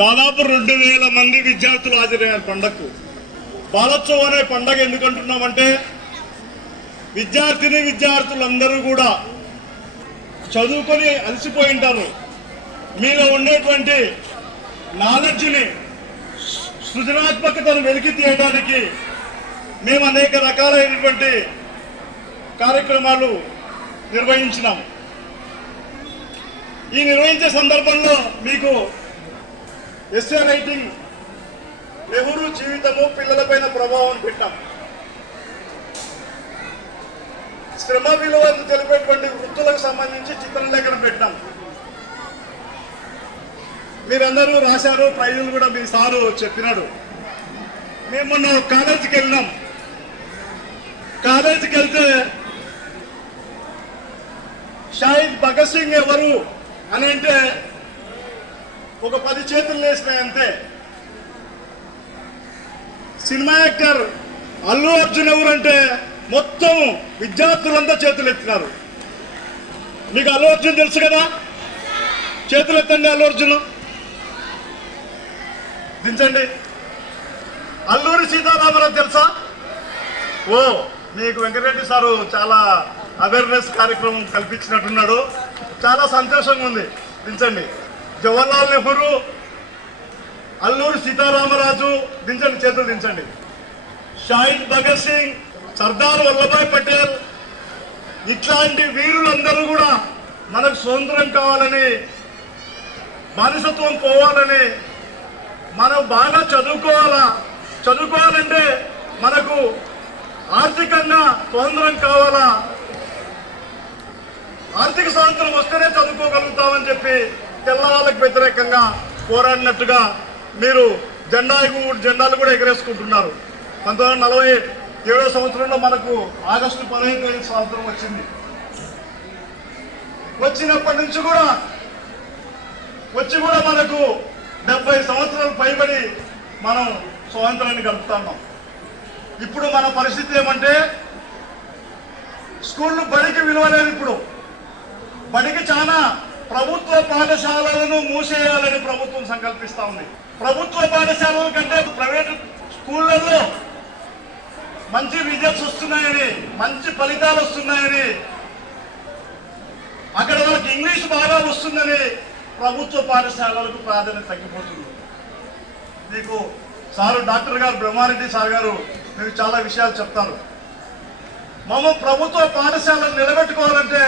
దాదాపు 2000 మంది విద్యార్థులు హాజరయ్యారు పండగకు. బాలోత్సవం అనే పండగ ఎందుకంటున్నామంటే విద్యార్థులందరూ కూడా చదువుకొని అలసిపోయి ఉంటారు. మీలో ఉండేటువంటి నాలెడ్జ్ని, సృజనాత్మకతను వెలికి తీయడానికి మేము అనేక రకాలైనటువంటి కార్యక్రమాలు నిర్వహించినాం. ఈ నిర్వహించే సందర్భంలో మీకు ఎస్ఏ రైటింగ్, నెహ్రూ జీవితము, పిల్లలపైన ప్రభావం పెట్టాం. శ్రమ విలువను తెలిపేటువంటి వృత్తులకు సంబంధించి చిత్రలేఖనం పెట్టాం. మీరందరూ రాశారు, ప్రైజులు కూడా మీ సారు చెప్పినాడు. మేము మొన్న కాలేజీకి వెళ్ళినాం. కాలేజీకి వెళ్తే షాహిద్ భగత్ సింగ్ ఎవరు అని అంటే ఒక 10 చేతులు వేసినాయి అంతే. సినిమా యాక్టర్ అల్లు అర్జున్ ఎవరంటే మొత్తం విద్యార్థులంతా చేతులు ఎత్తినారు. మీకు అల్లు అర్జున్ తెలుసు కదా, చేతులు ఎత్తండి. అల్లు అర్జున్ దించండి. అల్లూరి సీతారామరాజు తెలుసా? ఓ, మీకు వెంకటరెడ్డి సారు చాలా అవేర్నెస్ కార్యక్రమం కల్పించినట్టున్నాడు. చాలా సంతోషంగా ఉంది. దించండి. జవహర్లాల్ నెహ్రూ, అల్లూరి సీతారామరాజు దించండి, చేతులు దించండి. షాహిద్ భగత్ సింగ్, సర్దార్ వల్లభాయ్ పటేల్, ఇట్లాంటి వీరులందరూ కూడా మనకు స్వతంత్రం కావాలని, బానిసత్వం పోవాలని, మనం బాగా చదువుకోవాలంటే మనకు ఆర్థికంగా స్వతంత్రం కావాలా, ఆర్థిక స్వాతంత్రం వస్తేనే చదువుకోగలుగుతామని చెప్పి తెల్లవాళ్ళకు వ్యతిరేకంగా పోరాడినట్టుగా మీరు జెండాలు కూడా ఎగరేసుకుంటున్నారు. 1947 సంవత్సరంలో మనకు ఆగస్టు 15 స్వాతంత్రం వచ్చింది. వచ్చినప్పటి నుంచి కూడా మనకు 70 సంవత్సరాలు పైబడి మనం స్వాతంత్రాన్ని గడుపుతున్నాం. ఇప్పుడు మన పరిస్థితి ఏమంటే స్కూళ్ళు, బడికి విలువ లేదు. ఇప్పుడు బడికి చాలా ప్రభుత్వ పాఠశాలలను మూసేయాలని ప్రభుత్వం సంకల్పిస్తా ఉంది. ప్రభుత్వ పాఠశాలల కంటే ప్రైవేటు స్కూళ్ళల్లో మంచి రిజల్ట్స్ వస్తున్నాయని, మంచి ఫలితాలు వస్తున్నాయని, అక్కడ వాళ్ళకి ఇంగ్లీష్ బాగా వస్తుందని ప్రభుత్వ పాఠశాలలకు ప్రాధాన్యత తగ్గిపోతుంది. మీకు సారు డాక్టర్ గారు, బ్రహ్మారెడ్డి సార్ గారు మీకు చాలా విషయాలు చెప్తారు. ప్రభుత్వ పాఠశాలను నిలబెట్టుకోవాలంటే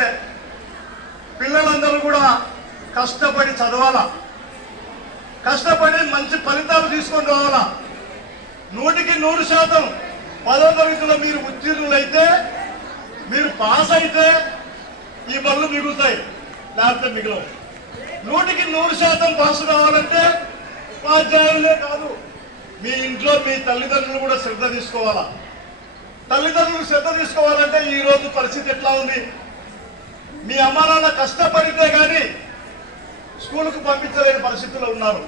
పిల్లలందరూ కూడా కష్టపడి చదవాలా, కష్టపడి మంచి ఫలితాలు తీసుకొని రావాలా. 100కి 100% 10వ తరగతిలో మీరు ఉత్తీర్ణులైతే, మీరు పాస్ అయితే ఈ బళ్ళు మిగులుతాయి, లేకపోతే మిగలవు. 100కి 100% పాస్ కావాలంటే ఉపాధ్యాయులే కాదు, మీ ఇంట్లో మీ తల్లిదండ్రులు కూడా శ్రద్ధ తీసుకోవాలా. తల్లిదండ్రులు శ్రద్ధ తీసుకోవాలంటే ఈరోజు పరిస్థితి ఎట్లా ఉంది? మీ అమ్మా నాన్న కష్టపడితే కానీ స్కూల్కు పంపించలేని పరిస్థితుల్లో ఉన్నారు.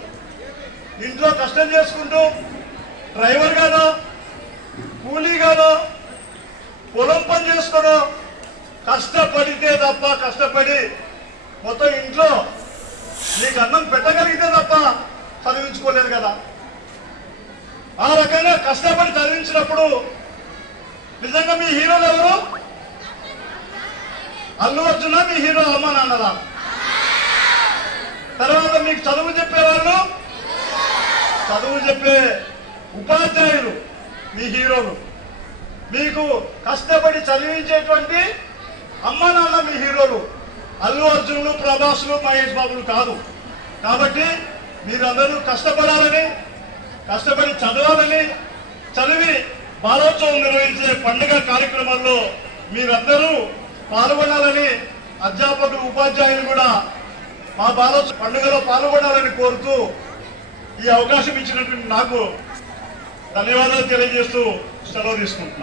ఇంట్లో కష్టం చేసుకుంటూ డ్రైవర్ గానో, కూలీగానో, పొలం పని చేసుకోనో కష్టపడితే తప్ప, కష్టపడి మొత్తం ఇంట్లో నీకు అన్నం పెట్టగలిగితే తప్ప చదివించుకోలేదు కదా. ఆ రకంగా కష్టపడి చదివించినప్పుడు నిజంగా మీ హీరోలు ఎవరు? అల్లు అర్జున మీ హీరో, అమ్మా నాన్నలా? తర్వాత మీకు చదువు చెప్పేవాళ్ళు, చదువు చెప్పే ఉపాధ్యాయులు మీ హీరోలు. మీకు కష్టపడి చదివించేటువంటి అమ్మా నాన్న మీ హీరోలు. అల్లు అర్జునులు, ప్రభాసులు, మహేష్ బాబులు కాదు. కాబట్టి మీరందరూ కష్టపడాలని, కష్టపడి చదవాలని, చదివి బాలోత్సవం నిర్వహించే పండుగ కార్యక్రమాల్లో మీరందరూ పాల్గొనాలని, అధ్యాపకులు, ఉపాధ్యాయులు కూడా మా బాలోత్సవ పండుగలో పాల్గొనాలని కోరుతూ ఈ అవకాశం ఇచ్చినటువంటి నాకు ధన్యవాదాలు తెలియజేస్తూ సెలవు తీసుకుంటున్నాను.